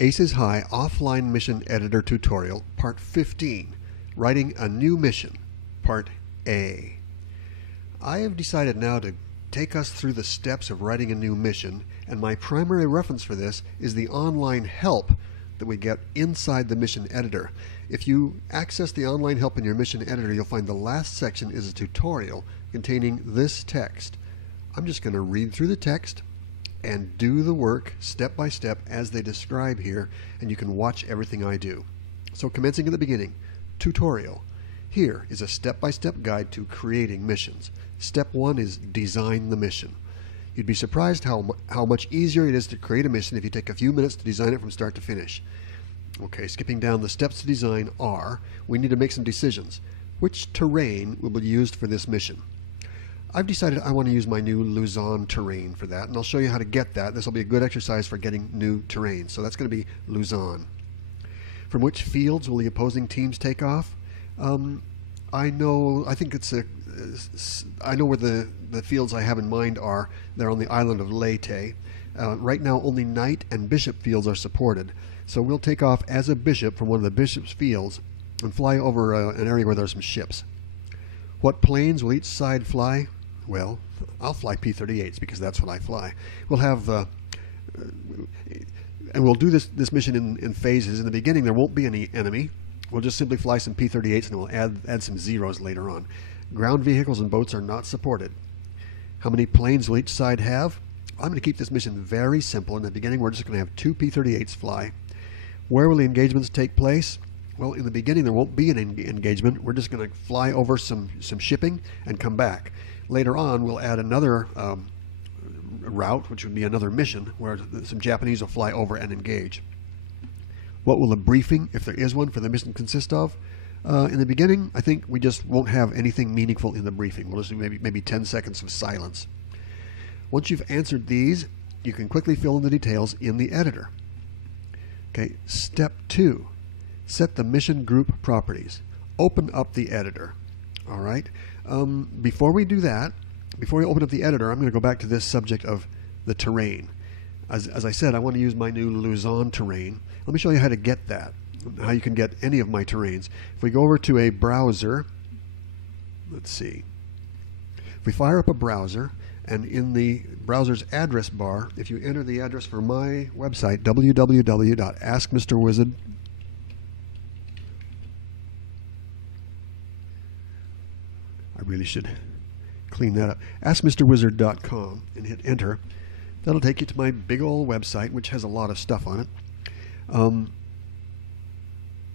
Aces High Offline Mission Editor Tutorial, Part 15, Writing a New Mission, Part A. I have decided now to take us through the steps of writing a new mission, and my primary reference for this is the online help that we get inside the mission editor. If you access the online help in your mission editor, you'll find the last section is a tutorial containing this text. I'm just going to read through the text and do the work step by step as they describe here, and you can watch everything I do. So commencing at the beginning, tutorial. Here is a step-by-step guide to creating missions. Step 1 is design the mission. You'd be surprised how much easier it is to create a mission if you take a few minutes to design it from start to finish. Okay, skipping down, the steps to design are, we need to make some decisions. Which terrain will be used for this mission? I've decided I want to use my new Luzon terrain for that, and I'll show you how to get that. This will be a good exercise for getting new terrain. So that's going to be Luzon. From which fields will the opposing teams take off? I know where the fields I have in mind are. They're on the island of Leyte. Right now only knight and bishop fields are supported. So we'll take off as a bishop from one of the bishop's fields and fly over an area where there's some ships. What planes will each side fly? Well, I'll fly P-38s because that's what I fly. We'll have, and we'll do this mission in phases. In the beginning, there won't be any enemy. We'll just simply fly some P-38s and we'll add some zeros later on. Ground vehicles and boats are not supported. How many planes will each side have? I'm going to keep this mission very simple. In the beginning, we're just going to have 2 P-38s fly. Where will the engagements take place? Well, in the beginning, there won't be an engagement. We're just going to fly over some shipping and come back. Later on, we'll add another route, which would be another mission, where some Japanese will fly over and engage. What will the briefing, if there is one, for the mission consist of? In the beginning, I think we just won't have anything meaningful in the briefing. We'll just do maybe 10 seconds of silence. Once you've answered these, you can quickly fill in the details in the editor. Okay, step 2. Set the mission group properties. Open up the editor. All right. Before we do that, before we open up the editor, I'm going to go back to this subject of the terrain. As I said, I want to use my new Luzon terrain. Let me show you how to get that, how you can get any of my terrains. If we go over to a browser, let's see. If we fire up a browser, and in the browser's address bar, if you enter the address for my website, www.askmrwizard, I really should clean that up, askmrwizard.com, and hit enter. That'll take you to my big old website, which has a lot of stuff on it.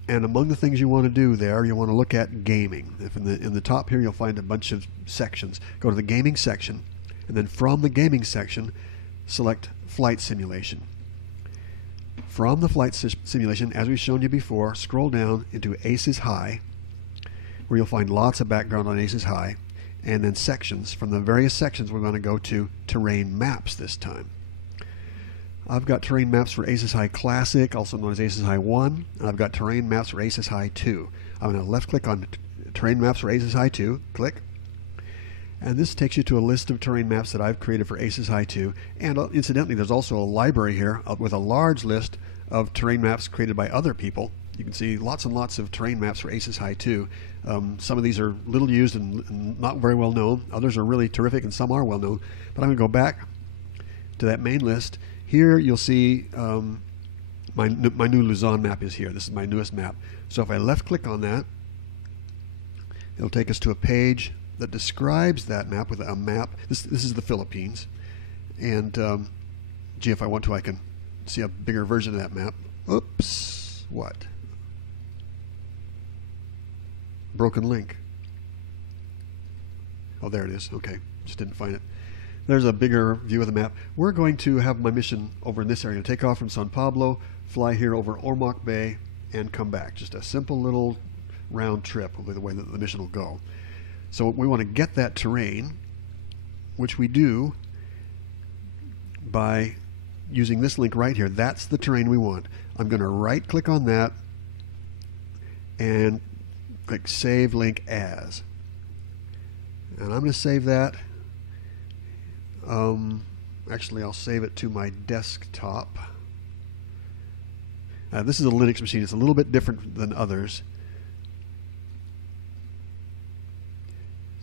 And among the things you want to do there, you want to look at gaming. If in the top here, you'll find a bunch of sections. Go to the gaming section, and then from the gaming section, select flight simulation. From the flight simulation, as we've shown you before, scroll down into Aces High, where you'll find lots of background on Aces High, and then sections. From the various sections, we want to go to terrain maps this time. I've got terrain maps for Aces High Classic, also known as Aces High 1, and I've got terrain maps for Aces High 2. I'm going to left click on terrain maps for Aces High 2, click, and this takes you to a list of terrain maps that I've created for Aces High 2, and incidentally there's also a library here with a large list of terrain maps created by other people. You can see lots and lots of terrain maps for Aces High 2. Some of these are little used and not very well known. Others are really terrific and some are well known. But I'm going to go back to that main list. Here you'll see my new Luzon map is here. This is my newest map. So if I left click on that, it'll take us to a page that describes that map with a map. This is the Philippines. And gee, if I want to, I can see a bigger version of that map. Oops, what? Broken link. Oh, there it is. Okay, just didn't find it. There's a bigger view of the map. We're going to have my mission over in this area. Take off from San Pablo, fly here over Ormoc Bay, and come back. Just a simple little round trip will be the way that the mission will go. So we want to get that terrain, which we do by using this link right here. That's the terrain we want. I'm going to right click on that and click Save Link As. And I'm going to save that. Actually, I'll save it to my desktop. This is a Linux machine. It's a little bit different than others.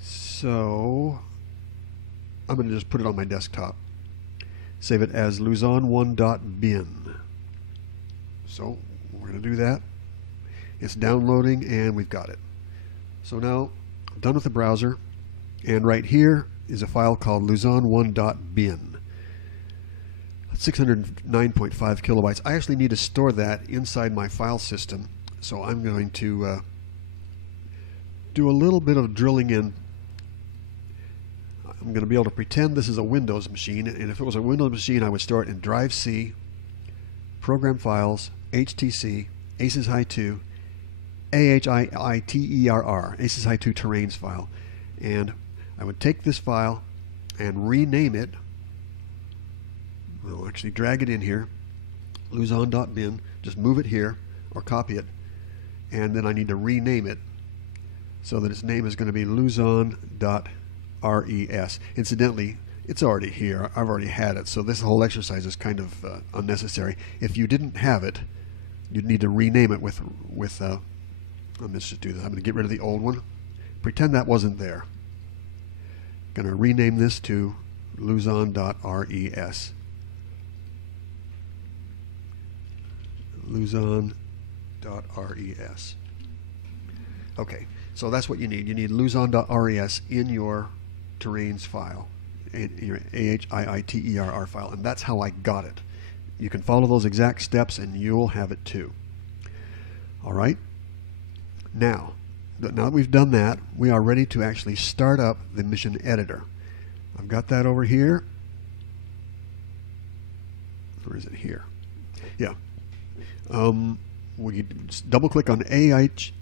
So I'm going to just put it on my desktop. Save it as luzon1.bin. So we're going to do that. It's downloading and we've got it. So now I'm done with the browser, and right here is a file called luzon1.bin. 609.5 kilobytes. I actually need to store that inside my file system, so I'm going to do a little bit of drilling in. I'm going to be able to pretend this is a Windows machine, and if it was a Windows machine I would store it in Drive C, Program Files, HTC, Aces High 2, AHIITERR, Aces High 2 Terrains file, and I would take this file and rename it. I'll actually drag it in here, luzon.bin, just move it here or copy it, and then I need to rename it so that its name is going to be luzon.res. Incidentally, it's already here. I've already had it, so this whole exercise is kind of unnecessary. If you didn't have it, you'd need to rename it with let's just do this. I'm going to get rid of the old one. Pretend that wasn't there. I'm going to rename this to luzon.res. luzon.res. Okay, so that's what you need. You need luzon.res in your terrains file, in your AHIITERR file, and that's how I got it. You can follow those exact steps and you'll have it too. All right. Now that we've done that, we are ready to actually start up the mission editor. I've got that over here. Or is it here? Yeah. We double click on ahedmiss.exe,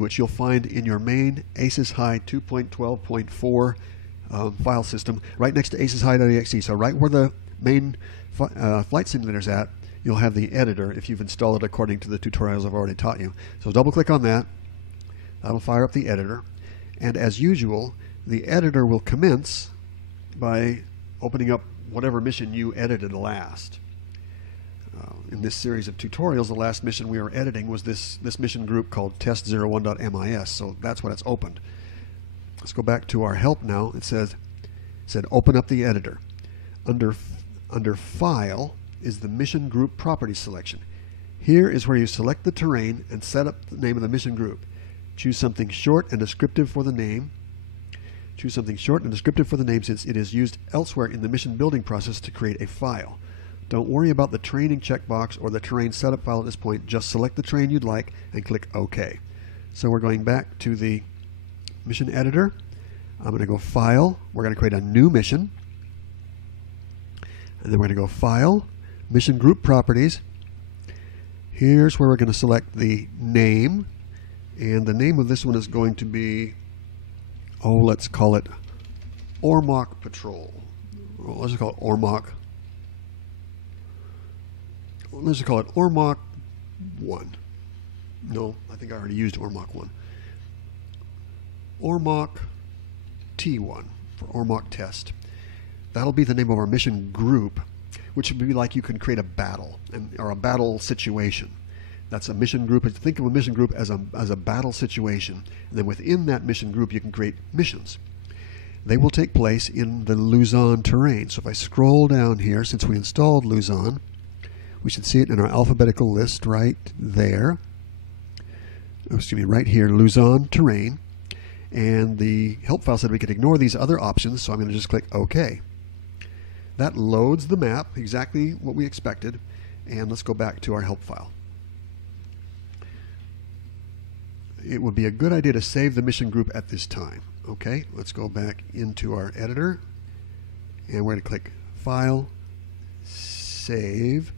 which you'll find in your main Aces High 2.12.4 file system, right next to aceshigh.exe. So right where the main flight simulator's at, you'll have the editor if you've installed it according to the tutorials I've already taught you. So double click on that. That'll fire up the editor. And as usual, the editor will commence by opening up whatever mission you edited last. In this series of tutorials, the last mission we were editing was this mission group called test01.mis, so that's what it's opened. Let's go back to our help now. It said open up the editor. Under File is the mission group property selection. Here is where you select the terrain and set up the name of the mission group. Choose something short and descriptive for the name. Choose something short and descriptive for the name since it is used elsewhere in the mission building process to create a file. Don't worry about the training checkbox or the terrain setup file at this point. Just select the terrain you'd like and click OK. So we're going back to the mission editor. I'm going to go File. We're going to create a new mission. And then we're going to go File, Mission Group Properties. Here's where we're going to select the name. And the name of this one is going to be, let's call it Ormoc Patrol. Well, let's just call it Ormoc. Let's just call it Ormoc 1. No, I think I already used Ormoc 1. Ormoc T1 for Ormoc Test. That'll be the name of our mission group, which would be like you can create a battle or a battle situation. That's a mission group. Think of a mission group as a battle situation, and then within that mission group you can create missions. They will take place in the Luzon terrain. So if I scroll down here, since we installed Luzon, we should see it in our alphabetical list right there. Excuse me, right here, Luzon terrain. And the help file said we could ignore these other options, so I'm going to just click OK. That loads the map, exactly what we expected. And let's go back to our help file. It would be a good idea to save the mission group at this time. Okay, let's go back into our editor. And we're going to click File, Save.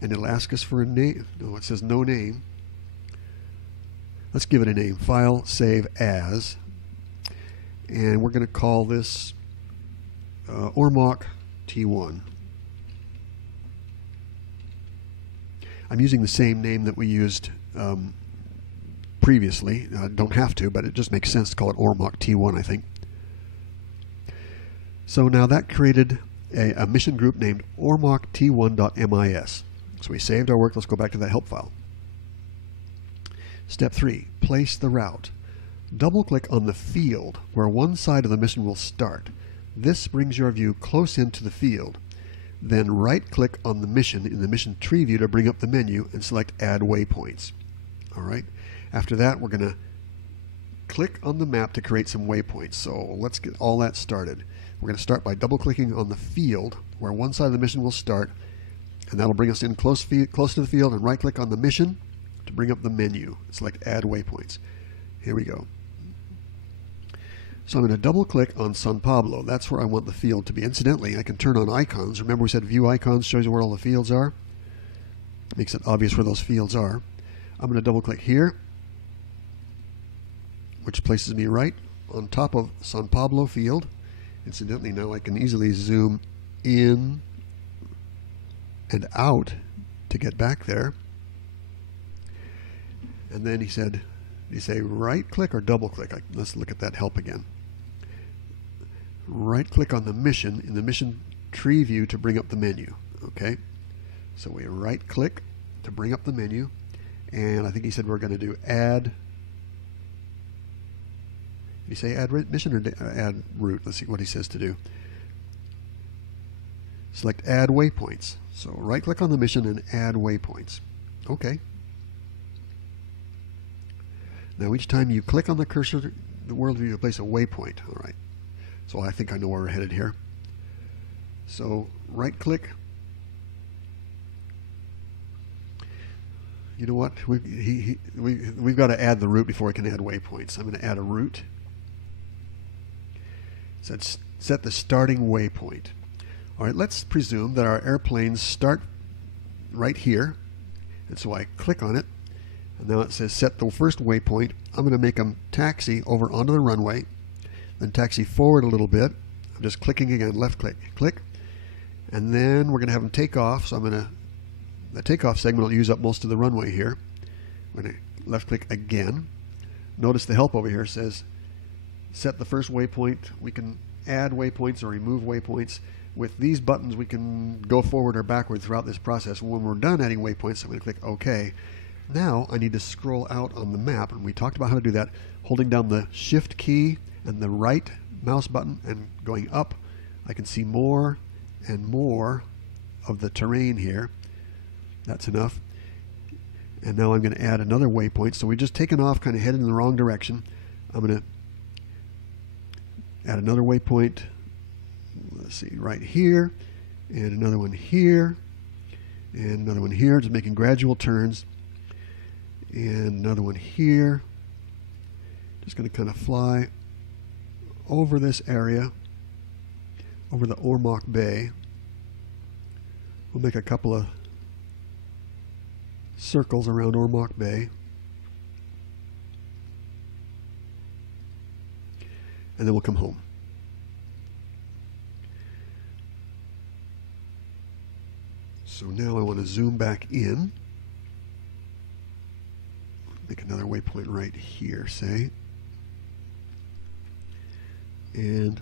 And it'll ask us for a name. No, it says no name. Let's give it a name. File, Save As. And we're going to call this Ormoc T1. I'm using the same name that we used previously. Don't have to, but it just makes sense to call it Ormoc T1, I think. So now that created a mission group named Ormoc T1.mis. So we saved our work. Let's go back to that help file. Step 3, place the route. Double-click on the field where one side of the mission will start. This brings your view close into the field. Then right-click on the mission in the mission tree view to bring up the menu and select Add Waypoints. All right. After that, we're going to click on the map to create some waypoints. So let's get all that started. We're going to start by double-clicking on the field where one side of the mission will start, and that'll bring us in close to the field, and right-click on the mission to bring up the menu. Select Add Waypoints. Here we go. So I'm going to double-click on San Pablo. That's where I want the field to be. Incidentally, I can turn on icons. Remember we said View Icons shows you where all the fields are? Makes it obvious where those fields are. I'm going to double-click here, which places me right on top of San Pablo field. Incidentally, now I can easily zoom in and out to get back there. And then he said, did he say right click or double click? Let's look at that help again. Right click on the mission in the mission tree view to bring up the menu. Okay, so we right click to bring up the menu, and I think he said we're going to do add. Did he say add mission or add route? Let's see what he says to do. Select Add Waypoints. So right click on the mission and add waypoints. Okay. Now each time you click on the cursor, the world view, you place a waypoint. All right. So I think I know where we're headed here. So right click. You know what? We've got to add the route before we can add waypoints. I'm going to add a route. Set the starting waypoint. All right, let's presume that our airplanes start right here. And so I click on it. And now it says set the first waypoint. I'm going to make them taxi over onto the runway. Then taxi forward a little bit. I'm just clicking again, left click, click. And then we're going to have them take off. So I'm going to, the takeoff segment will use up most of the runway here. I'm going to left click again. Notice the help over here says set the first waypoint. We can add waypoints or remove waypoints. With these buttons, we can go forward or backward throughout this process. When we're done adding waypoints, I'm going to click OK. Now I need to scroll out on the map, and we talked about how to do that, holding down the Shift key and the right mouse button and going up. I can see more and more of the terrain here. That's enough. And now I'm going to add another waypoint. So we've just taken off, kind of headed in the wrong direction. I'm going to add another waypoint. Let's see, right here, and another one here, and another one here, just making gradual turns, and another one here. Just going to kind of fly over this area, over the Ormoc Bay. We'll make a couple of circles around Ormoc Bay. And then we'll come home. So now I want to zoom back in. Make another waypoint right here, say. And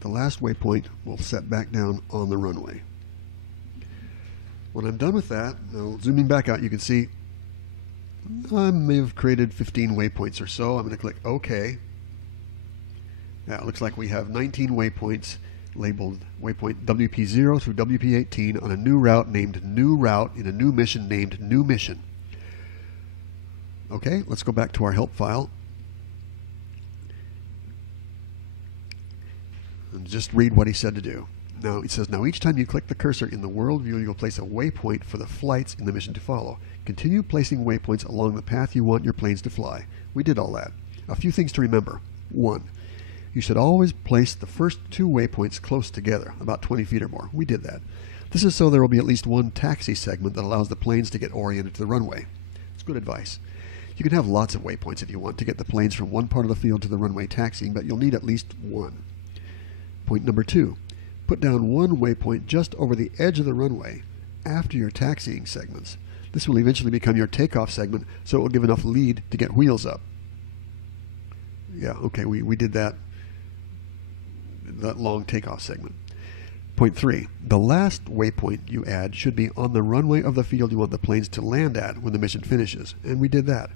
the last waypoint will set back down on the runway. When I'm done with that, now zooming back out, you can see I may have created 15 waypoints or so. I'm going to click OK. Now it looks like we have 19 waypoints labeled waypoint WP0 through WP18 on a new route named New Route in a new mission named New Mission. Okay, let's go back to our help file and just read what he said to do. Now it says, now each time you click the cursor in the world view, you'll place a waypoint for the flights in the mission to follow. Continue placing waypoints along the path you want your planes to fly. We did all that. A few things to remember. 1. You should always place the first 2 waypoints close together, about 20 feet or more. We did that. This is so there will be at least one taxi segment that allows the planes to get oriented to the runway. It's good advice. You can have lots of waypoints if you want to get the planes from one part of the field to the runway taxiing, but you'll need at least one. Point number 2. Put down one waypoint just over the edge of the runway after your taxiing segments. This will eventually become your takeoff segment, so it will give enough lead to get wheels up. Yeah, okay, we did that long takeoff segment. Point 3. The last waypoint you add should be on the runway of the field you want the planes to land at when the mission finishes. And we did that.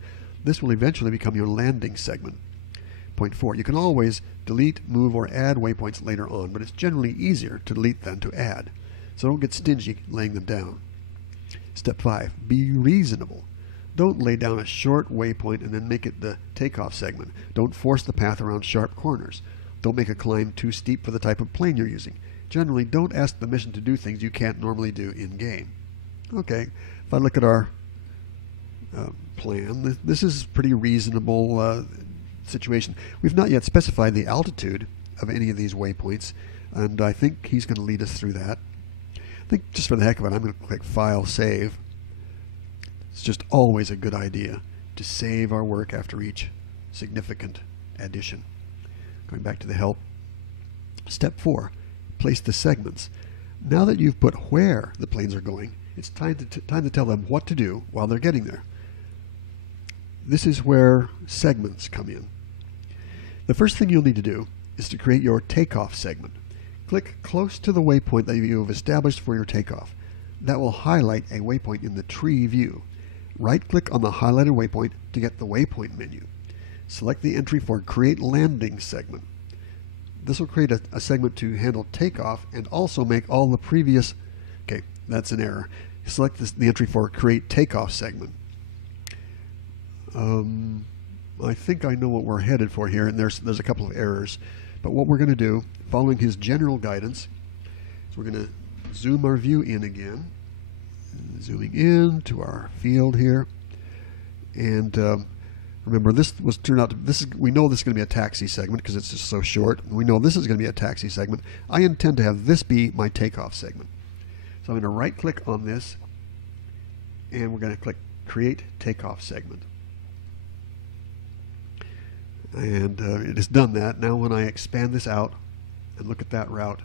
This will eventually become your landing segment. Point 4. You can always delete, move, or add waypoints later on, but it's generally easier to delete than to add. So don't get stingy laying them down. Step 5. Be reasonable. Don't lay down a short waypoint and then make it the takeoff segment. Don't force the path around sharp corners. Don't make a climb too steep for the type of plane you're using. Generally, don't ask the mission to do things you can't normally do in-game. Okay, if I look at our plan, this is a pretty reasonable situation. We've not yet specified the altitude of any of these waypoints, and I think he's going to lead us through that. I think just for the heck of it, I'm going to click File, Save. It's just always a good idea to save our work after each significant addition. Going back to the help. Step 4. Place the segments. Now that you've put where the planes are going, it's time to tell them what to do while they're getting there. This is where segments come in. The first thing you'll need to do is to create your takeoff segment. Click close to the waypoint that you have established for your takeoff. That will highlight a waypoint in the tree view. Right-click on the highlighted waypoint to get the waypoint menu. Select the entry for Create Landing Segment. This will create a segment to handle takeoff and also make all the previous... Okay, that's an error. Select the entry for Create Takeoff Segment. I think I know what we're headed for here, and there's a couple of errors. But what we're going to do, following his general guidance, is we're going to zoom our view in again. Zooming in to our field here. And remember, this was turned out to, we know this is going to be a taxi segment because it's just so short. We know this is going to be a taxi segment. I intend to have this be my takeoff segment. So I'm going to right click on this, and we're going to click Create Takeoff Segment. And it has done that. Now when I expand this out and look at that route,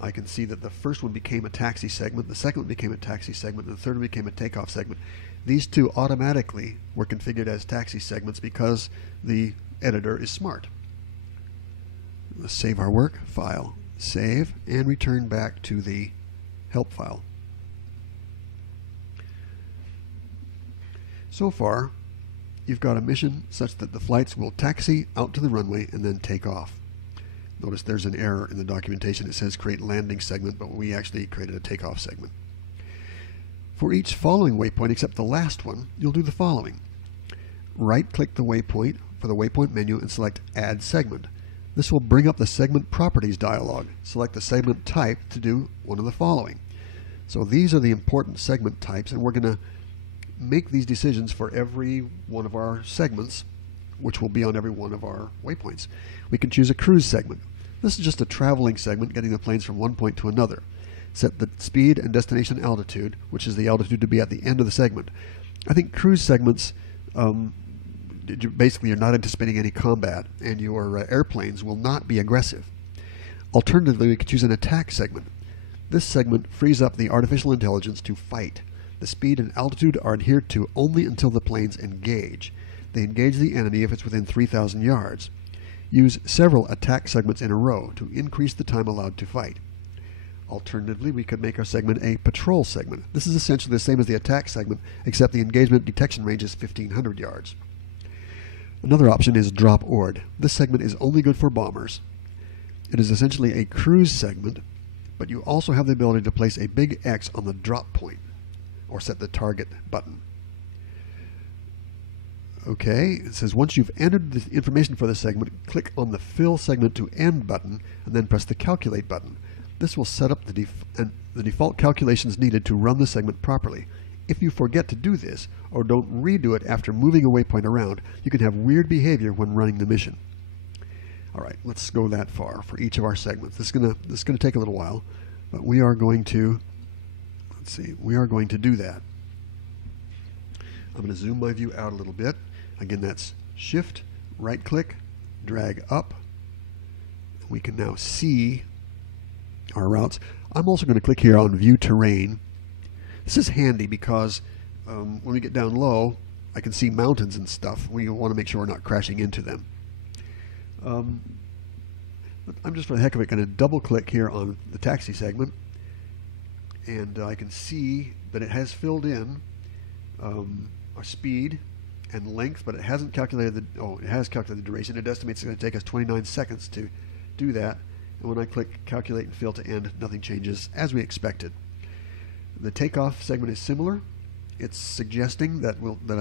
I can see that the first one became a taxi segment, the second one became a taxi segment, and the third one became a takeoff segment. These two automatically were configured as taxi segments because the editor is smart. Let's save our work, File, Save, and return back to the help file. So far, you've got a mission such that the flights will taxi out to the runway and then take off. Notice there's an error in the documentation. It says create landing segment, but we actually created a takeoff segment. For each following waypoint except the last one, you'll do the following. Right-click the waypoint for the waypoint menu and select Add Segment. This will bring up the Segment Properties dialog. Select the segment type to do one of the following. So these are the important segment types, and we're going to make these decisions for every one of our segments, which will be on every one of our waypoints. We can choose a cruise segment. This is just a traveling segment, getting the planes from one point to another. Set the speed and destination altitude, which is the altitude to be at the end of the segment. I think cruise segments, basically you're not anticipating any combat, and your airplanes will not be aggressive. Alternatively, we could choose an attack segment. This segment frees up the artificial intelligence to fight. The speed and altitude are adhered to only until the planes engage. They engage the enemy if it's within 3,000 yards. Use several attack segments in a row to increase the time allowed to fight. Alternatively, we could make our segment a patrol segment. This is essentially the same as the attack segment, except the engagement detection range is 1,500 yards. Another option is drop ord. This segment is only good for bombers. It is essentially a cruise segment, but you also have the ability to place a big X on the drop point or set the target button. Okay, it says once you've entered the information for the segment, click on the Fill Segment to End button and then press the Calculate button. This will set up the default calculations needed to run the segment properly. If you forget to do this or don't redo it after moving a waypoint around, you can have weird behavior when running the mission. Alright, let's go that far for each of our segments. This is gonna take a little while, but we are going to do that. I'm going to zoom my view out a little bit. Again, that's Shift, right-click, drag up. We can now see our routes. I'm also going to click here on View Terrain. This is handy because when we get down low, I can see mountains and stuff. We want to make sure we're not crashing into them. I'm just for the heck of it going to double click here on the taxi segment, and I can see that it has filled in our speed and length, but it hasn't calculated it has calculated the duration. It estimates it's going to take us 29 seconds to do that, and when I click calculate and fill to end, nothing changes as we expected. The takeoff segment is similar. It's suggesting that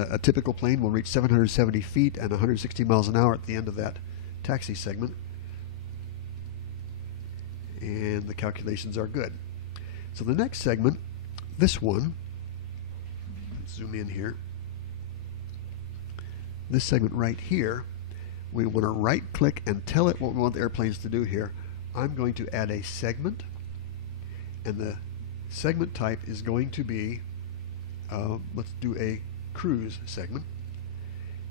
a typical plane will reach 770 feet and 160 miles an hour at the end of that taxi segment, and the calculations are good. So the next segment, this one, let's zoom in here, this segment right here, we want to right click and tell it what we want the airplanes to do here. I'm going to add a segment, and the segment type is going to be, let's do a cruise segment,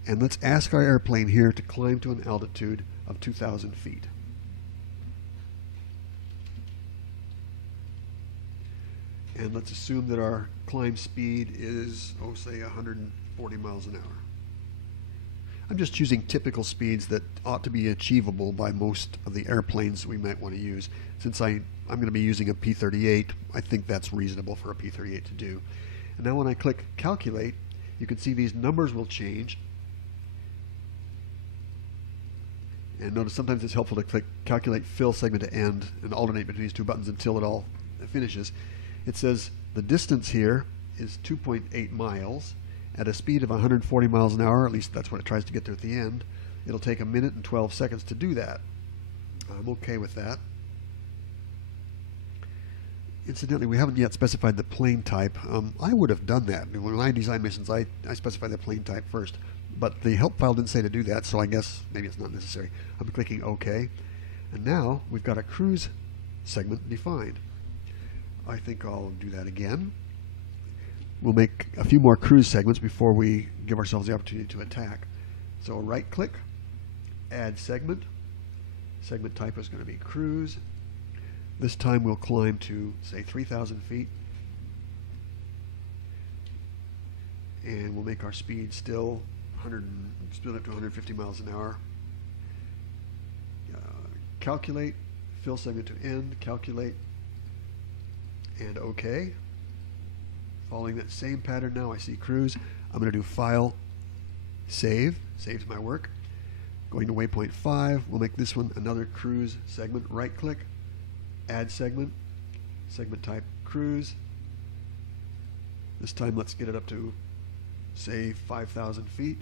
and let's ask our airplane here to climb to an altitude of 2,000 feet. And let's assume that our climb speed is, say 140 miles an hour. I'm just choosing typical speeds that ought to be achievable by most of the airplanes we might want to use. Since I'm going to be using a P-38, I think that's reasonable for a P-38 to do. And now when I click calculate, you can see these numbers will change. And notice sometimes it's helpful to click calculate fill segment to end and alternate between these two buttons until it all finishes. It says the distance here is 2.8 miles at a speed of 140 miles an hour. At least that's what it tries to get to at the end. It'll take 1 minute and 12 seconds to do that. I'm okay with that. Incidentally, we haven't yet specified the plane type. I would have done that. When I design missions, I specify the plane type first. But the help file didn't say to do that, so I guess maybe it's not necessary. I'm clicking OK. And now we've got a cruise segment defined. I think I'll do that again. We'll make a few more cruise segments before we give ourselves the opportunity to attack. So right click, add segment. Segment type is going to be cruise. This time we'll climb to, say, 3,000 feet. And we'll make our speed still up to 150 miles an hour. Calculate, fill segment to end, calculate, and OK. Following that same pattern now, I see cruise. I'm going to do file, save, saves my work. Going to waypoint 5, we'll make this one another cruise segment. Right click, add segment, segment type cruise. This time let's get it up to, say, 5,000 feet.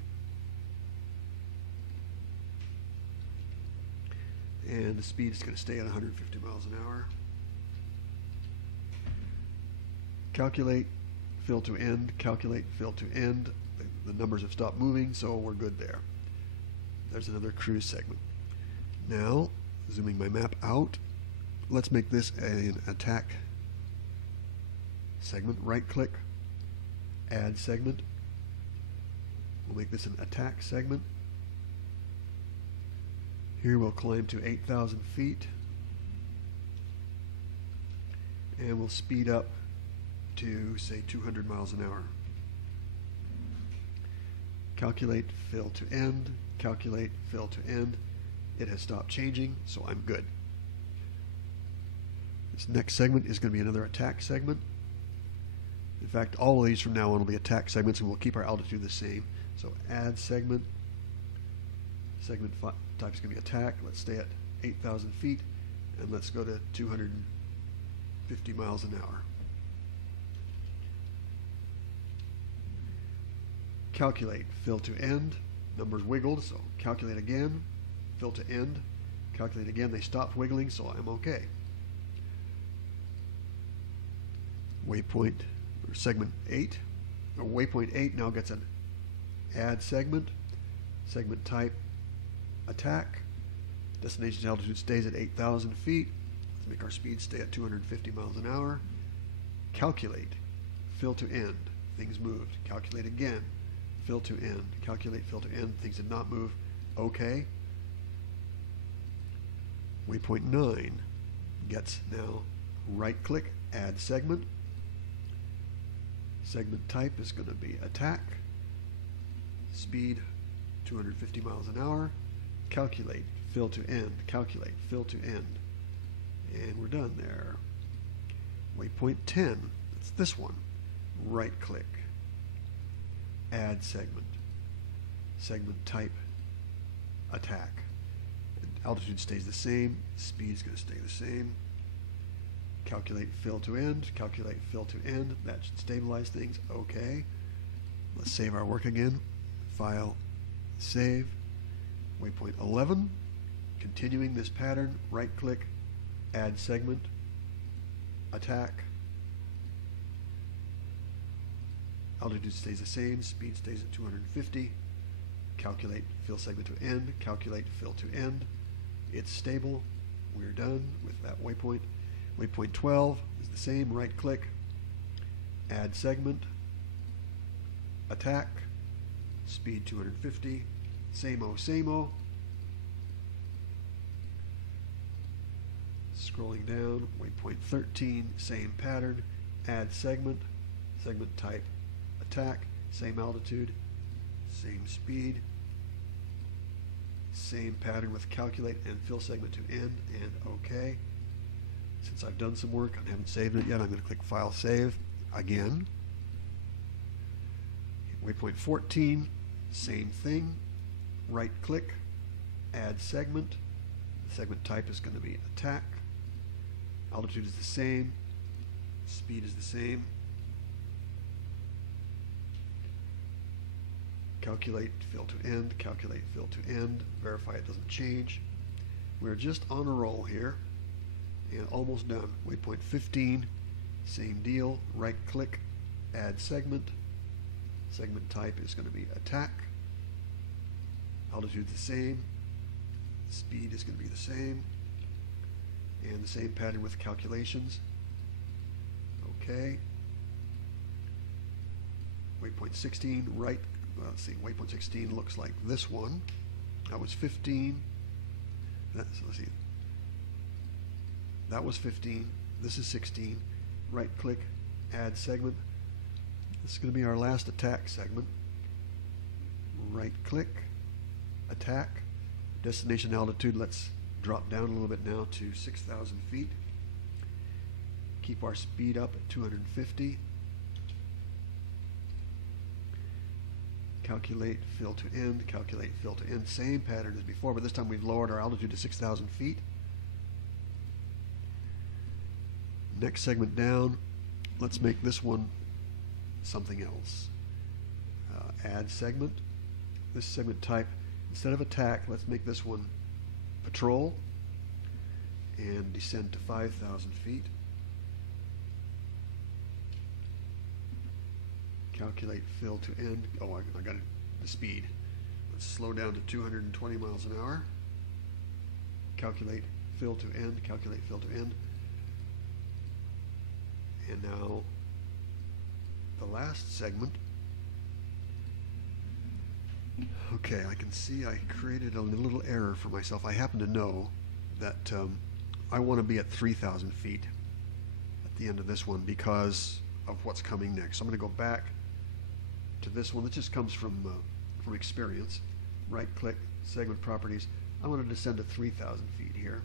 And the speed is going to stay at 150 miles an hour. Calculate, fill to end, calculate, fill to end. The numbers have stopped moving, so we're good there. There's another cruise segment. Now, zooming my map out, let's make this an attack segment. Right click, add segment. We'll make this an attack segment. Here we'll climb to 8,000 feet. And we'll speed up to, say, 200 miles an hour. Calculate, fill to end, calculate, fill to end. It has stopped changing, so I'm good. This next segment is going to be another attack segment. In fact, all of these from now on will be attack segments, and we'll keep our altitude the same. So add segment. Segment type is going to be attack. Let's stay at 8,000 feet, and let's go to 250 miles an hour. Calculate, fill to end. Numbers wiggled, so calculate again. Fill to end. Calculate again. They stopped wiggling, so I'm okay. Waypoint, or segment 8. Or waypoint 8 now gets an add segment. Segment type attack. Destination altitude stays at 8,000 feet. Let's make our speed stay at 250 miles an hour. Calculate, fill to end. Things moved. Calculate again. Fill to end. Calculate, fill to end. Things did not move. OK. Waypoint 9 gets now right click, add segment. Segment type is going to be attack. Speed 250 miles an hour. Calculate, fill to end, calculate, fill to end. And we're done there. Waypoint 10, it's this one. Right click, add segment, segment type, attack. And altitude stays the same, speed is going to stay the same. Calculate, fill to end, calculate, fill to end. That should stabilize things. Okay. Let's save our work again. File, save. Waypoint 11, continuing this pattern, right click, add segment, attack. Altitude stays the same, speed stays at 250. Calculate, fill segment to end, calculate, fill to end. It's stable. We're done with that waypoint. Waypoint 12 is the same, right click, add segment, attack, speed 250, same-o, same-o. Scrolling down, waypoint 13, same pattern, add segment, segment type, attack, same altitude, same speed, same pattern with calculate and fill segment to end, and OK. Since I've done some work and haven't saved it yet, I'm going to click File, Save again. Waypoint 14, same thing, right click, add segment. The segment type is going to be attack. Altitude is the same, speed is the same. Calculate, fill to end, calculate, fill to end, verify it doesn't change. We're just on a roll here and almost done. Waypoint 15, same deal, right click, add segment. Segment type is going to be attack. Altitude is the same, speed is going to be the same, and the same pattern with calculations. Okay. Waypoint 16, right. Let's see, waypoint 16 looks like this one. That was 15. So let's see. That was 15. This is 16. Right click, add segment. This is going to be our last attack segment. Right click, attack. Destination altitude, let's drop down a little bit now to 6,000 feet. Keep our speed up at 250. Calculate, fill to end, calculate, fill to end. Same pattern as before, but this time we've lowered our altitude to 6,000 feet. Next segment down, let's make this one something else. Add segment. This segment type, instead of attack, let's make this one patrol and descend to 5,000 feet. Calculate, fill to end. Oh, I got the speed. Let's slow down to 220 miles an hour. Calculate, fill to end, calculate, fill to end. And now the last segment. Okay, I can see I created a little error for myself. I happen to know that I want to be at 3,000 feet at the end of this one because of what's coming next. So I'm going to go back to this one. That just comes from experience. Right click, segment properties. I want to descend to 3,000 feet here.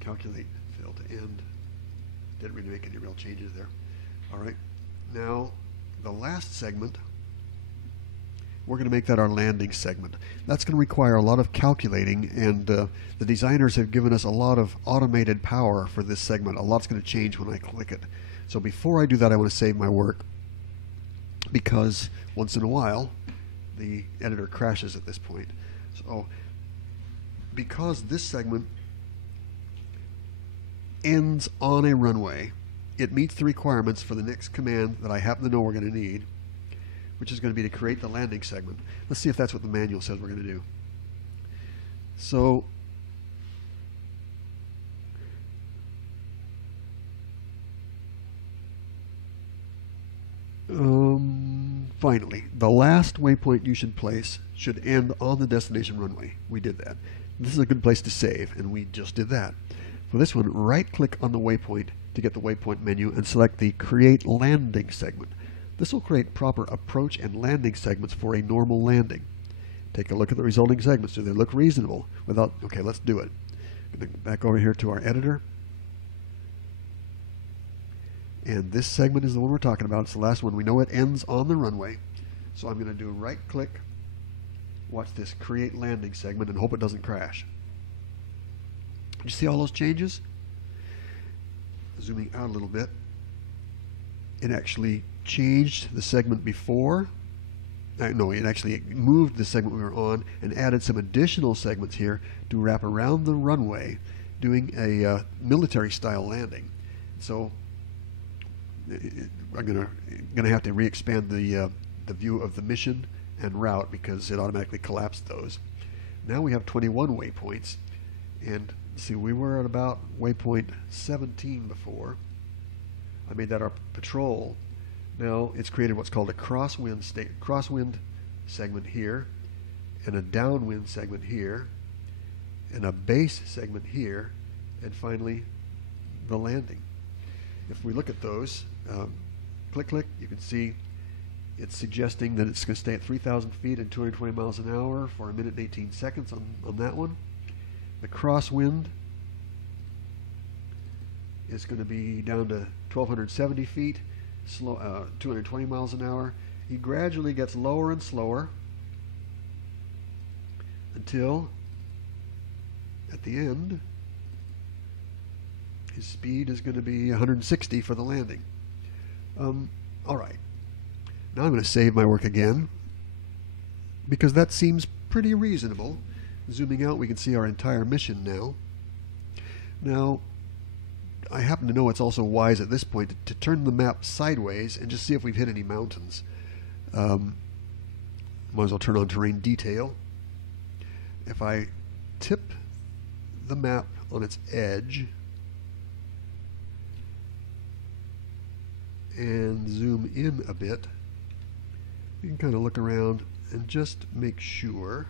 Calculate, fill to end. Didn't really make any real changes there. All right, now the last segment, we're going to make that our landing segment. That's going to require a lot of calculating, and the designers have given us a lot of automated power for this segment. A lot's going to change when I click it. So before I do that, I want to save my work because once in a while the editor crashes at this point. So because this segment ends on a runway, it meets the requirements for the next command that I happen to know we're going to need, which is going to be to create the landing segment. Let's see if that's what the manual says we're going to do. So finally, the last waypoint you should place should end on the destination runway. We did that. This is a good place to save, and we just did that. For this one, right-click on the waypoint to get the waypoint menu and select the Create Landing segment. This will create proper approach and landing segments for a normal landing. Take a look at the resulting segments. Do they look reasonable? Okay, let's do it. Back over here to our editor. And this segment is the one we're talking about. It's the last one. We know it ends on the runway. So I'm going to do right click, watch this create landing segment, and hope it doesn't crash. You see all those changes? Zooming out a little bit. It actually changed the segment before. No, it actually moved the segment we were on and added some additional segments here to wrap around the runway, doing a military-style landing. So I'm gonna have to re-expand the view of the mission and route because it automatically collapsed those. Now we have 21 waypoints, and see, we were at about waypoint 17 before. I made that our patrol. Now it's created what's called a crosswind segment here, and a downwind segment here, and a base segment here, and finally the landing. If we look at those, click, you can see it's suggesting that it's going to stay at 3,000 feet and 220 miles an hour for a minute and 18 seconds on that one. The crosswind is going to be down to 1,270 feet, 220 miles an hour. He gradually gets lower and slower until at the end his speed is going to be 160 for the landing. All right. Now I'm going to save my work again because that seems pretty reasonable. Zooming out, we can see our entire mission now. Now, I happen to know it's also wise at this point to turn the map sideways and just see if we've hit any mountains. Might as well turn on terrain detail. If I tip the map on its edge and zoom in a bit, you can kind of look around and just make sure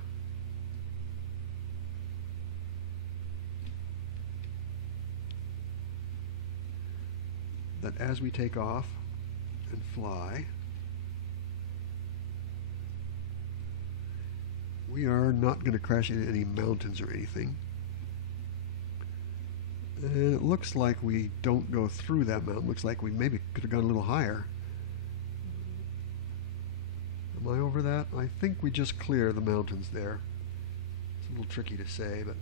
that as we take off and fly, we are not going to crash into any mountains or anything. And it looks like we don't go through that mountain. Looks like we maybe could have gone a little higher. Am I over that? I think we just clear the mountains there. It's a little tricky to say, but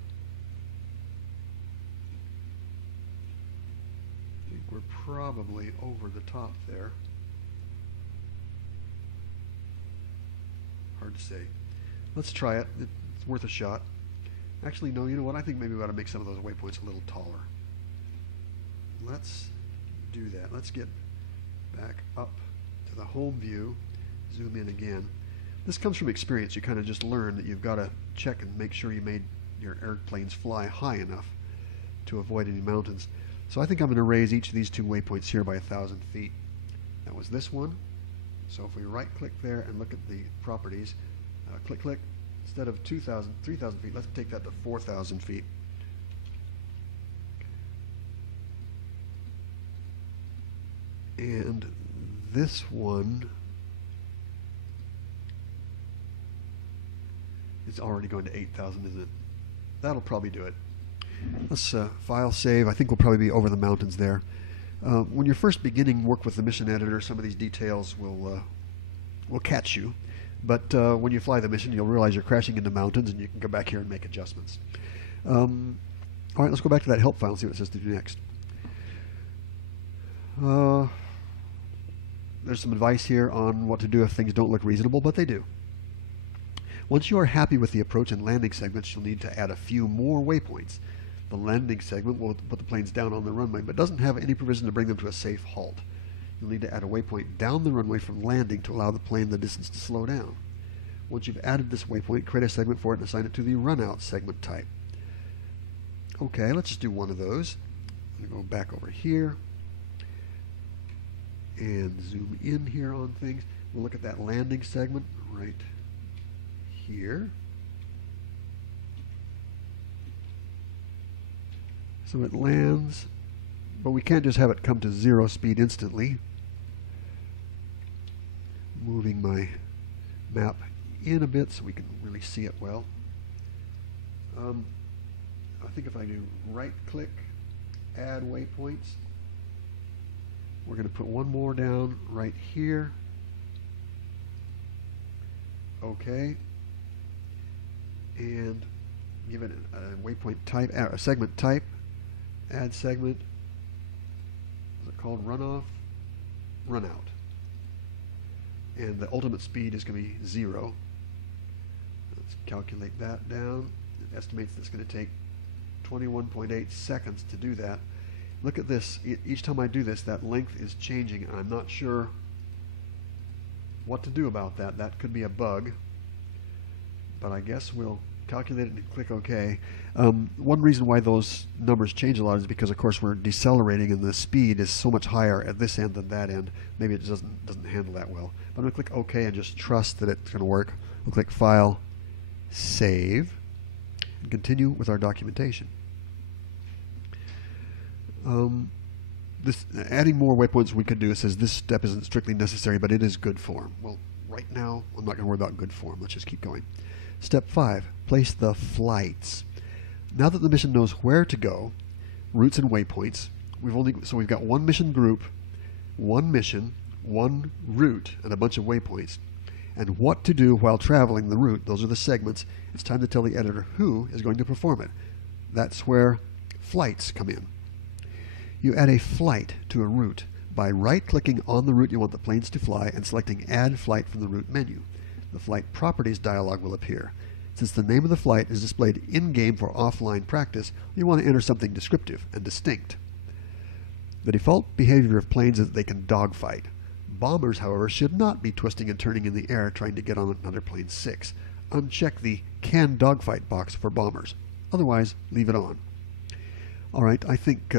I think we're probably over the top there. Hard to say. Let's try it. It's worth a shot. Actually, no, you know what? I think maybe we ought to make some of those waypoints a little taller. Let's do that. Let's get back up to the home view. Zoom in again. This comes from experience. You kind of just learn that you've got to check and make sure you made your airplanes fly high enough to avoid any mountains. So I think I'm going to raise each of these two waypoints here by 1,000 feet. That was this one. So if we right click there and look at the properties, click, instead of 3,000 feet, let's take that to 4,000 feet. And this one is already going to 8,000, isn't it? That'll probably do it. Let's file save. I think we'll probably be over the mountains there. When you're first beginning work with the mission editor, some of these details will catch you. But when you fly the mission, you'll realize you're crashing into mountains, and you can go back here and make adjustments. All right, let's go back to that help file and see what it says to do next. There's some advice here on what to do if things don't look reasonable, but they do. Once you are happy with the approach and landing segments, you'll need to add a few more waypoints. The landing segment will put the planes down on the runway, but doesn't have any provision to bring them to a safe halt. You'll need to add a waypoint down the runway from landing to allow the plane the distance to slow down. Once you've added this waypoint, create a segment for it and assign it to the runout segment type. Okay, let's just do one of those. I'm going to go back over here and zoom in here on things. We'll look at that landing segment right here. So it lands, but we can't just have it come to 0 speed instantly. Moving my map in a bit so we can really see it well. I think if I do right click, add waypoints, we're going to put one more down right here. Okay. And give it a waypoint type, a segment type, add segment. Is it called runoff? Runout. And the ultimate speed is going to be 0. Let's calculate that down. It estimates that it's going to take 21.8 seconds to do that. Look at this. Each time I do this, that length is changing, and I'm not sure what to do about that. That could be a bug, but I guess we'll calculate it and click OK. One reason why those numbers change a lot is because, of course, we're decelerating, and the speed is so much higher at this end than that end. Maybe it doesn't handle that well. But I'm going to click OK and just trust that it's going to work. We'll click File, Save, and continue with our documentation. Adding more waypoints we could do. It says this step isn't strictly necessary, but it is good form. Well, right now I'm not going to worry about good form. Let's just keep going. Step 5, place the flights. Now that the mission knows where to go, routes and waypoints, we've got one mission group, one mission, one route, and a bunch of waypoints. And what to do while traveling the route, those are the segments. It's time to tell the editor who is going to perform it. That's where flights come in. You add a flight to a route by right-clicking on the route you want the planes to fly and selecting Add Flight from the route menu. The Flight Properties dialog will appear. Since the name of the flight is displayed in-game for offline practice, you want to enter something descriptive and distinct. The default behavior of planes is that they can dogfight. Bombers, however, should not be twisting and turning in the air trying to get on another plane's 6. Uncheck the Can Dogfight box for bombers. Otherwise, leave it on. Alright, I think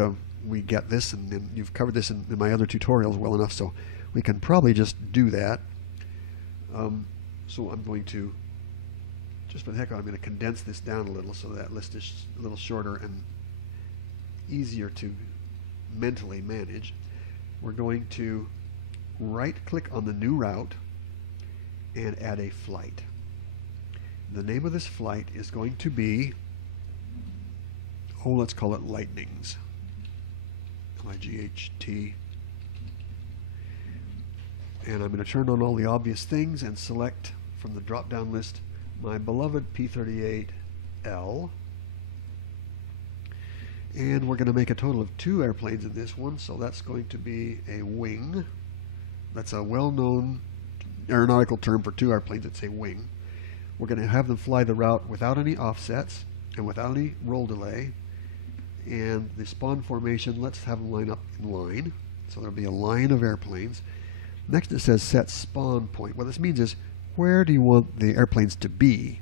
we get this, and you've covered this in my other tutorials well enough, so we can probably just do that. So I'm going to, just for the heck of it, I'm going to condense this down a little so that list is a little shorter and easier to mentally manage. We're going to right-click on the new route and add a flight. The name of this flight is going to be, let's call it Lightnings. L-I-G-H-T. And I'm going to turn on all the obvious things and select from the drop-down list my beloved P-38L. And we're going to make a total of 2 airplanes in this one, so that's going to be a wing. That's a well-known aeronautical term for 2 airplanes. It's a wing. We're going to have them fly the route without any offsets and without any roll delay. And the spawn formation, let's have them line up in line. So there'll be a line of airplanes. Next it says set spawn point. What this means is, where do you want the airplanes to be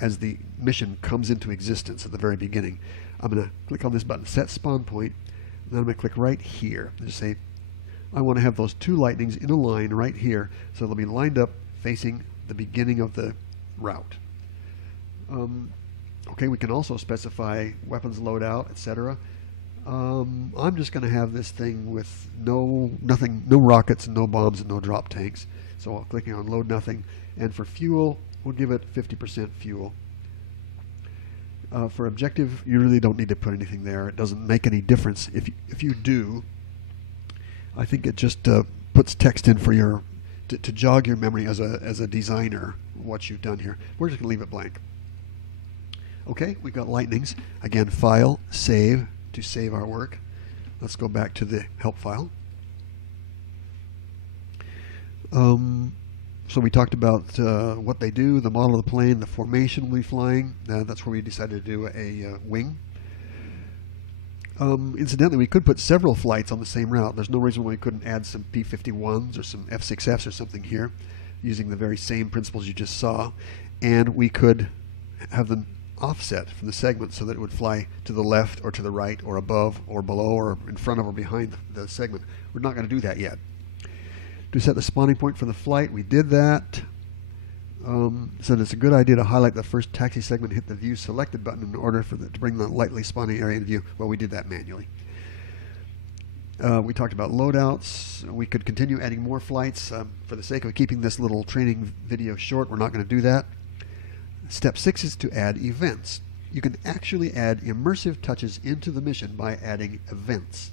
as the mission comes into existence at the very beginning? I'm going to click on this button, set spawn point, and then I'm going to click right here and just say, I want to have those 2 Lightnings in a line right here, so they'll be lined up facing the beginning of the route. Okay, we can also specify weapons loadout, etc. I'm just going to have this thing with no rockets, no bombs, and no drop tanks. So I'm clicking on load nothing. And for fuel, we'll give it 50% fuel. For objective, you really don't need to put anything there. It doesn't make any difference. If you do, I think it just puts text in for your to jog your memory as a designer what you've done here. We're just going to leave it blank. Okay, we've got Lightnings. Again, File, Save to save our work. Let's go back to the help file. So we talked about what they do, the model of the plane, the formation we'll be flying. That's where we decided to do a wing. Incidentally, we could put several flights on the same route. There's no reason why we couldn't add some P-51s or some F-6Fs or something here using the very same principles you just saw. And we could have them offset from the segment so that it would fly to the left or to the right or above or below or in front of or behind the segment. We're not going to do that yet. To set the spawning point for the flight, we did that. So it's a good idea to highlight the first taxi segment, hit the View Selected button in order to bring the lightly spawning area into view. Well, we did that manually. We talked about loadouts. We could continue adding more flights. For the sake of keeping this little training video short, we're not going to do that. Step 6 is to add events. You can actually add immersive touches into the mission by adding events.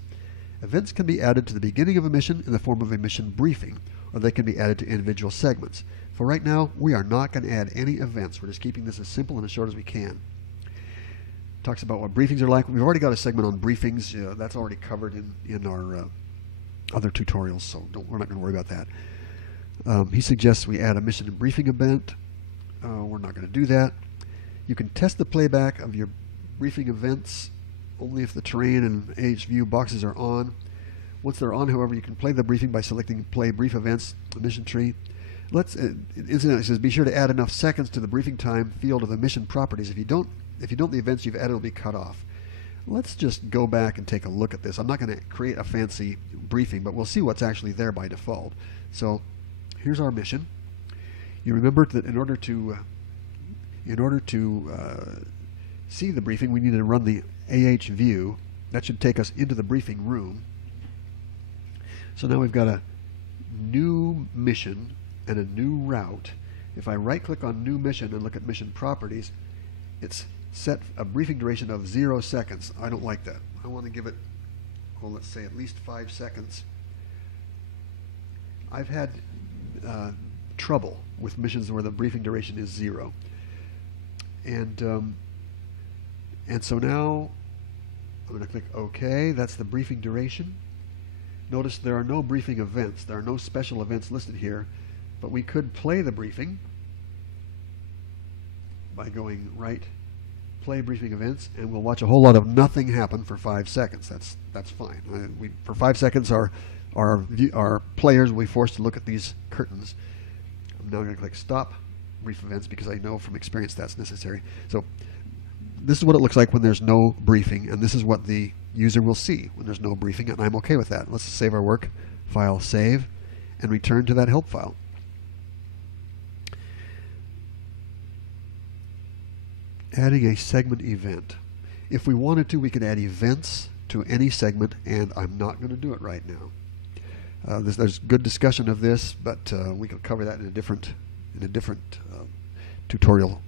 Events can be added to the beginning of a mission in the form of a mission briefing, or they can be added to individual segments. For right now, we are not going to add any events. We're just keeping this as simple and as short as we can. Talks about what briefings are like. We've already got a segment on briefings. That's already covered in our other tutorials, so we're not going to worry about that. He suggests we add a mission and briefing event. We're not going to do that. You can test the playback of your briefing events only if the terrain and AH boxes are on. Once they're on, however, you can play the briefing by selecting Play Brief Events, the mission tree. Incidentally, it says be sure to add enough seconds to the briefing time field of the mission properties. If you don't, the events you've added will be cut off. Let's just go back and take a look at this. I'm not going to create a fancy briefing, but we'll see what's actually there by default. So here's our mission. You remember that in order to see the briefing, we need to run the AH view. That should take us into the briefing room. So now we've got a new mission and a new route. If I right-click on New Mission and look at Mission Properties, it's set a briefing duration of 0 seconds. I don't like that. I want to give it, well, let's say at least 5 seconds. I've had trouble with missions where the briefing duration is 0. And so now I'm going to click OK. That's the briefing duration. Notice there are no briefing events. There are no special events listed here, but we could play the briefing by going right, play briefing events, and we'll watch a whole lot of nothing happen for 5 seconds. That's fine. For 5 seconds, our players will be forced to look at these curtains. I'm now going to click Stop Brief Events because I know from experience that's necessary. So this is what it looks like when there's no briefing, and this is what the user will see when there's no briefing, and I'm okay with that. Let's save our work, File, Save, and return to that help file. Adding a segment event. If we wanted to, we could add events to any segment, and I'm not going to do it right now. There's good discussion of this, but we can cover that in a different tutorial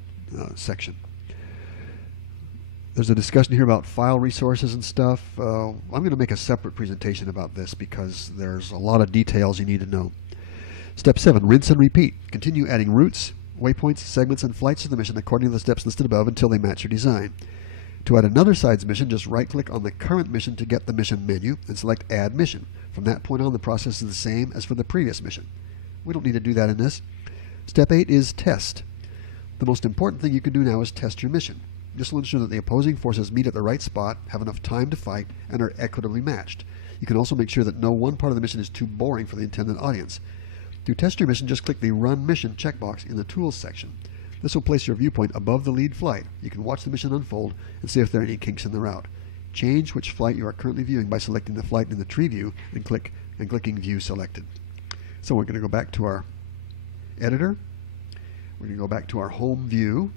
section. There's a discussion here about file resources and stuff. I'm going to make a separate presentation about this because there's a lot of details you need to know. Step 7, rinse and repeat. Continue adding routes, waypoints, segments, and flights to the mission according to the steps listed above until they match your design. To add another side's mission, just right-click on the current mission to get the mission menu and select Add Mission. From that point on, the process is the same as for the previous mission. We don't need to do that in this. Step 8 is Test. The most important thing you can do now is test your mission. This will ensure that the opposing forces meet at the right spot, have enough time to fight, and are equitably matched. You can also make sure that no one part of the mission is too boring for the intended audience. To test your mission, just click the Run Mission checkbox in the Tools section. This will place your viewpoint above the lead flight. You can watch the mission unfold and see if there are any kinks in the route. Change which flight you are currently viewing by selecting the flight in the tree view and clicking View Selected. So we're going to go back to our editor. We're going to go back to our home view.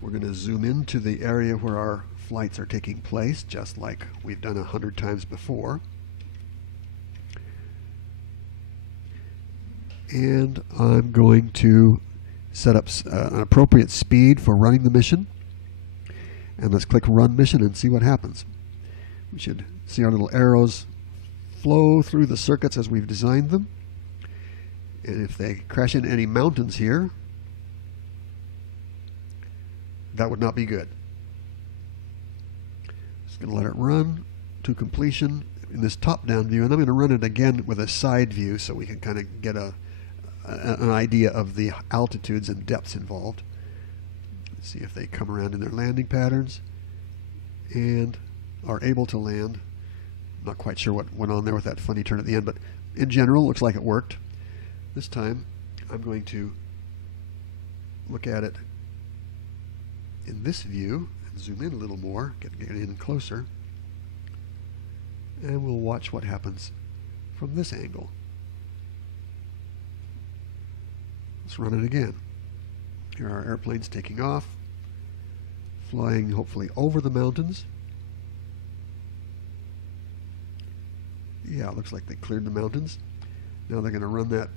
We're going to zoom into the area where our flights are taking place, just like we've done 100 times before. And I'm going to set up an appropriate speed for running the mission. And let's click Run Mission and see what happens. We should see our little arrows flow through the circuits as we've designed them. And if they crash into any mountains here, that would not be good. Just going to let it run to completion in this top-down view, and I'm going to run it again with a side view so we can kind of get an idea of the altitudes and depths involved. Let's see if they come around in their landing patterns and are able to land. I'm not quite sure what went on there with that funny turn at the end, but in general, it looks like it worked. This time, I'm going to look at it in this view and zoom in a little more, get in closer, and we'll watch what happens from this angle. Let's run it again. Here are our airplanes taking off, flying hopefully over the mountains. Yeah, it looks like they cleared the mountains. Now they're going to run that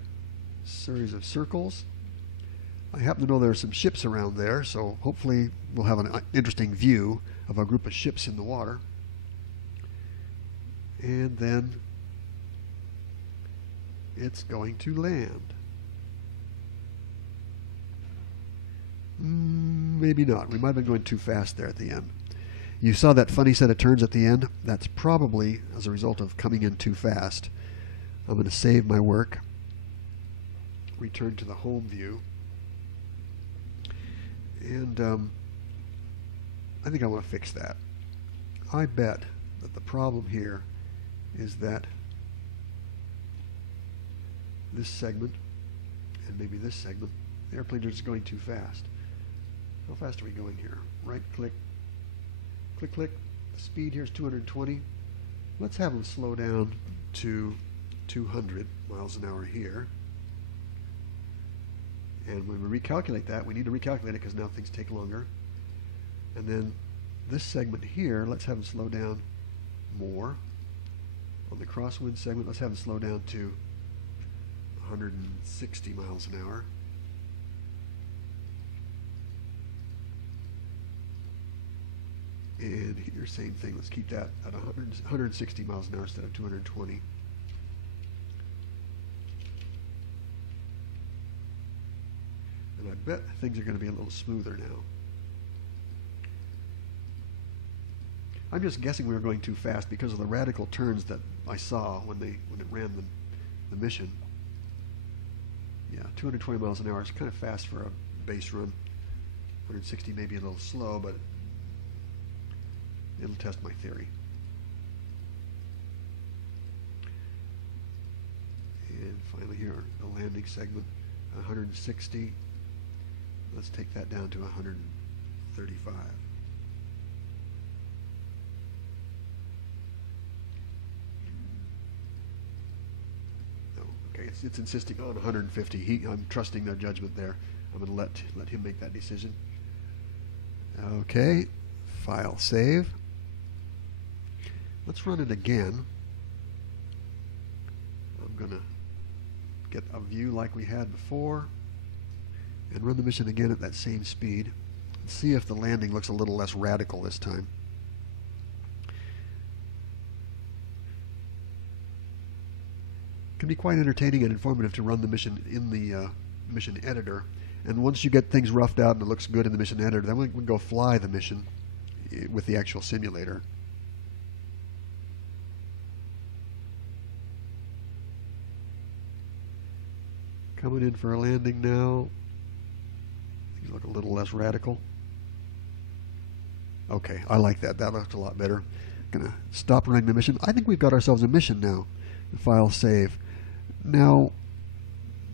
series of circles. I happen to know there are some ships around there, so hopefully we'll have an interesting view of a group of ships in the water. And then it's going to land. Maybe not. We might have been going too fast there at the end. You saw that funny set of turns at the end? That's probably as a result of coming in too fast. I'm going to save my work, return to the home view, and I think I want to fix that. I bet that the problem here is that this segment and maybe this segment, the airplanes are just going too fast. How fast are we going here? Right click, click, click. The speed here is 220. Let's have them slow down to 200 miles an hour here. And when we recalculate that, we need to recalculate it because now things take longer. And then this segment here, let's have them slow down more. On the crosswind segment, let's have them slow down to 160 miles an hour. And here, same thing. Let's keep that at 160 miles an hour instead of 220. And I bet things are going to be a little smoother now. I'm just guessing we were going too fast because of the radical turns that I saw when it ran the mission. Yeah, 220 miles an hour is kind of fast for a base run. 160 may be a little slow, but it'll test my theory. And finally here, the landing segment, 160. Let's take that down to 135. No, okay, it's insisting on 150. I'm trusting their judgment there. I'm going to let him make that decision. Okay, file save. Let's run it again. I'm going to get a view like we had before and run the mission again at that same speed and see if the landing looks a little less radical this time. It can be quite entertaining and informative to run the mission in the mission editor, and once you get things roughed out and it looks good in the mission editor, then we can go fly the mission with the actual simulator. Coming in for a landing now. Things look a little less radical. Okay, I like that. That looked a lot better. Gonna stop running the mission. I think we've got ourselves a mission now. File save. Now,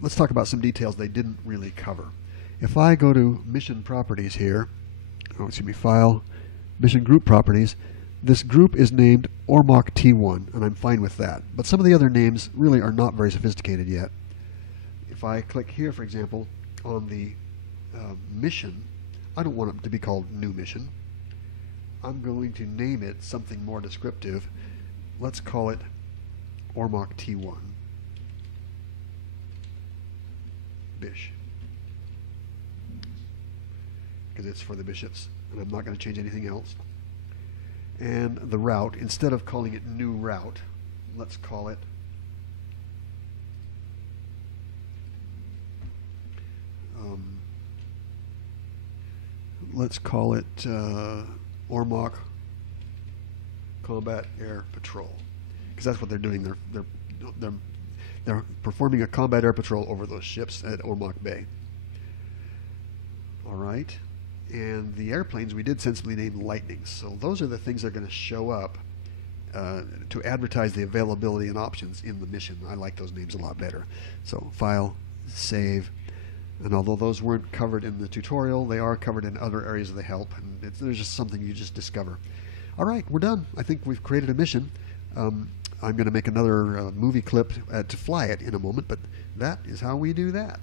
let's talk about some details they didn't really cover. If I go to mission properties here, file, mission group properties, this group is named Ormoc T1, and I'm fine with that. But some of the other names really are not very sophisticated yet. If I click here, for example, on the mission, I don't want it to be called new mission. I'm going to name it something more descriptive. Let's call it Ormoc T1. Bish. Because it's for the bishops, and I'm not going to change anything else. And the route, instead of calling it new route, let's call it Ormoc Combat Air Patrol, because that's what they're doing. They're performing a combat air patrol over those ships at Ormoc Bay. All right, and the airplanes we did sensibly name Lightnings. So those are the things that are going to show up to advertise the availability and options in the mission. I like those names a lot better. So file, save. And although those weren't covered in the tutorial, they are covered in other areas of the help, and there's just something you just discover. All right, we're done. I think we've created a mission. I'm going to make another movie clip to fly it in a moment, but that is how we do that.